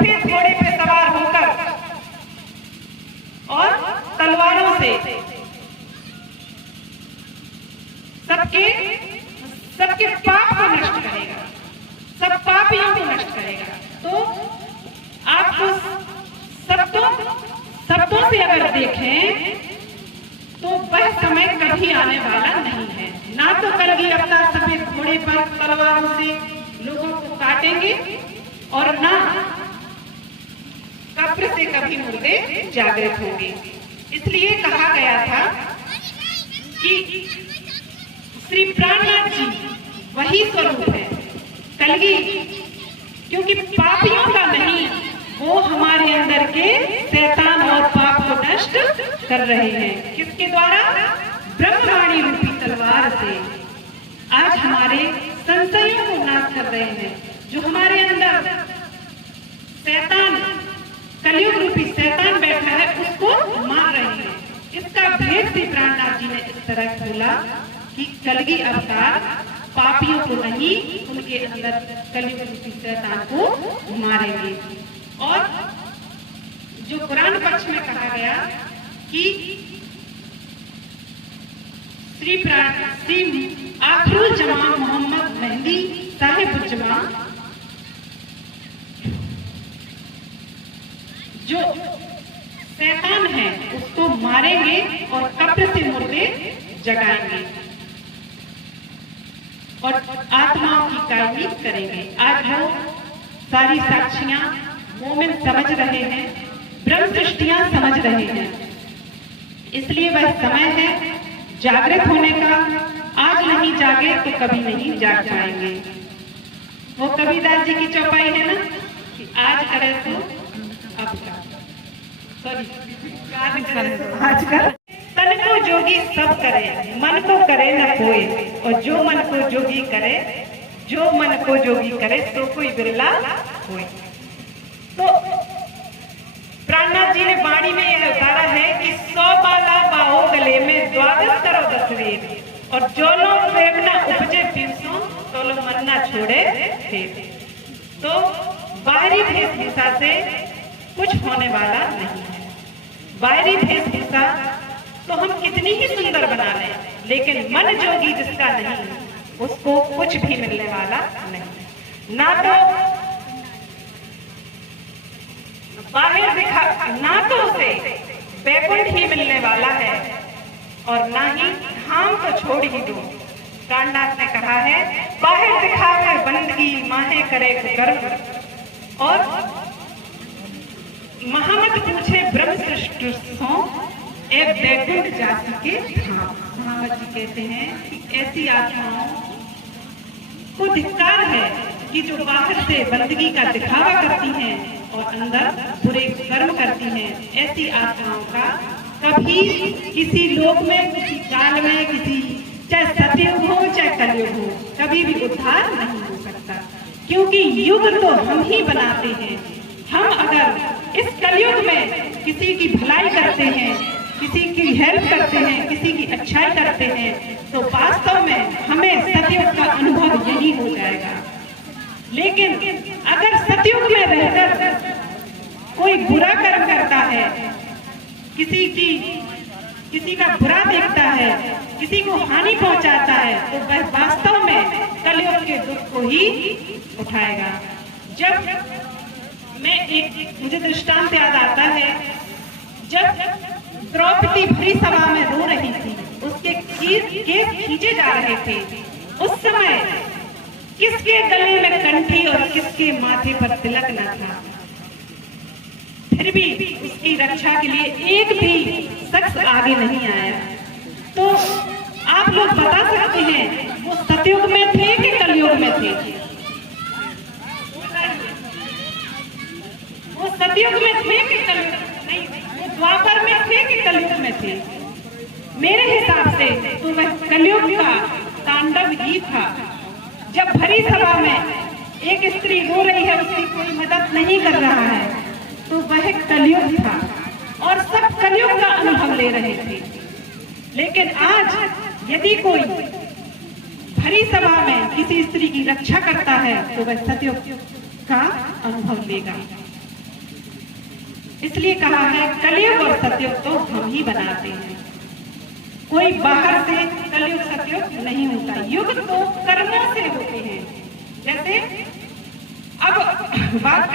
सफेद घोड़े पे सवार होकर और तलवारों से सबके पाप को नष्ट करेगा, सब पापियों को नष्ट करेगा। तो आपको शब्दों से अगर देखें तो वह समय कभी आने वाला नहीं है। ना तो कलगी अपना सफेद घोड़े पर तलवारों से लोगों को काटेंगे और ना कब्र से कभी मुर्दे जागृत होंगे। इसलिए कहा गया था कि श्री प्राणनाथ जी वही स्वरूप है कलगी, क्योंकि पापियों का नहीं, वो हमारे अंदर के शैतान और पाप को नष्ट कर रहे हैं। किसके द्वारा? ब्रह्मवाणी रूपी तलवार से आज हमारे संशयों को नाश कर रहे हैं। जो हमारे अंदर शैतान, कलयुग रूपी शैतान बैठा है, उसको मार रहे हैं। इसका भेद श्री प्राणनाथ जी ने इस तरह खोला कि कलगी अवतार पापियों को नहीं, उनके अंदर कलयुग रूपी शैतान को मारेंगे। और जो कुरान पक्ष में कहा गया कि श्री आखिरुल जमा मोहम्मद मेहदी साहिब जमा जो शैतान है उसको मारेंगे और कब्र से मुर्दे जगाएंगे और आत्माओं की कायमी करेंगे। आज वो सारी साक्षियां मोमिन समझ रहे हैं, ब्रह्म सृष्टियां समझ रहे हैं। इसलिए वह समय है जागृत होने का। आज नहीं जागे तो कभी नहीं जाग पाएंगे। वो कबीरदास जी की चौपाई है ना कि आज करे तो अब का, सॉरी आज का। तन को जोगी सब करे, मन को करे न कोई, और जो मन को जोगी करे, जो मन को जोगी करे तो कोई बिरला कोई। तो प्राणनाथ जी ने वाणी में यह उतारा है कि 100 बाला बाहो गले में 12 करो 10 वेद, और जो लोग प्रेम न उपजे पीसों तो लो मन न छोड़े फिर। तो बाहरी वेशभूषा से कुछ होने वाला नहीं है। बाहरी वेशभूषा तो हम कितनी ही सुंदर बना लें, लेकिन मन जोगी जिसका नहीं, उसको कुछ भी मिलने वाला नहीं। ना तो बाहर दिखा, ना तो उसे बैकुंठ ही मिलने वाला है और ना ही धाम तो छोड़ ही दो। प्राणनाथ ने कहा है बाहर दिखाकर बंदगी माहे करे गर्व, और महामत पूछे ब्रह्म सृष्टि सो ए बैकुंठ जा सके धाम। महामत जी कहते हैं कि ऐसी आत्माओं को धिक्कार है कि जो बाहर से बंदगी का दिखावा करती हैं और अंदर बुरे कर्म करती हैं। ऐसी आत्माओं का कभी किसी लोक में, किसी काल में, किसी चाहे सतयुग हो चाहे कलयुग हो, कभी भी उद्धार नहीं हो सकता, क्योंकि युग तो हम ही बनाते हैं। हम अगर इस कलयुग में किसी की भलाई करते हैं, किसी की हेल्प करते हैं, किसी की अच्छाई करते हैं, तो वास्तव में हमें सतयुग का अनुभव यही हो जाएगा। लेकिन अगर सतयुग में रहकर कोई बुरा कर्म करता है, किसी का बुरा देखता है, किसी को हानि पहुंचाता है, तो वह वास्तव में कलयुग के दुख को ही उठाएगा। जब मुझे दृष्टांत याद आता है, जब द्रौपदी भरी सभा में रो रही थी, उसके केस खींचे जा रहे थे, उस समय किसके गले में कंठी और किसके माथे पर तिलक न था, फिर भी उसकी रक्षा के लिए एक भी शख्स आगे नहीं आया। तो आप लोग बता सकते हैं वो सतयुग में थे कि कलयुग में थे? वो सतयुग में थे कि कलयुग नहीं? वो द्वापर में थे कि कलयुग में थे? मेरे हिसाब से तो वह कलयुग का तांडव ही था। जब भरी सभा में एक स्त्री रो रही है, उसकी कोई मदद नहीं कर रहा है, तो वह कलयुग था और सब कलयुग का अनुभव ले रहे थे। लेकिन आज यदि कोई भरी सभा में किसी स्त्री की रक्षा करता है, तो वह सतयुग का अनुभव लेगा। इसलिए कहा है कलयुग और सतयुग तो हम ही बनाते हैं, कोई बाहर से कलयुग सतयुग नहीं होता। युग तो कर्मों से होते हैं। जैसे अब बात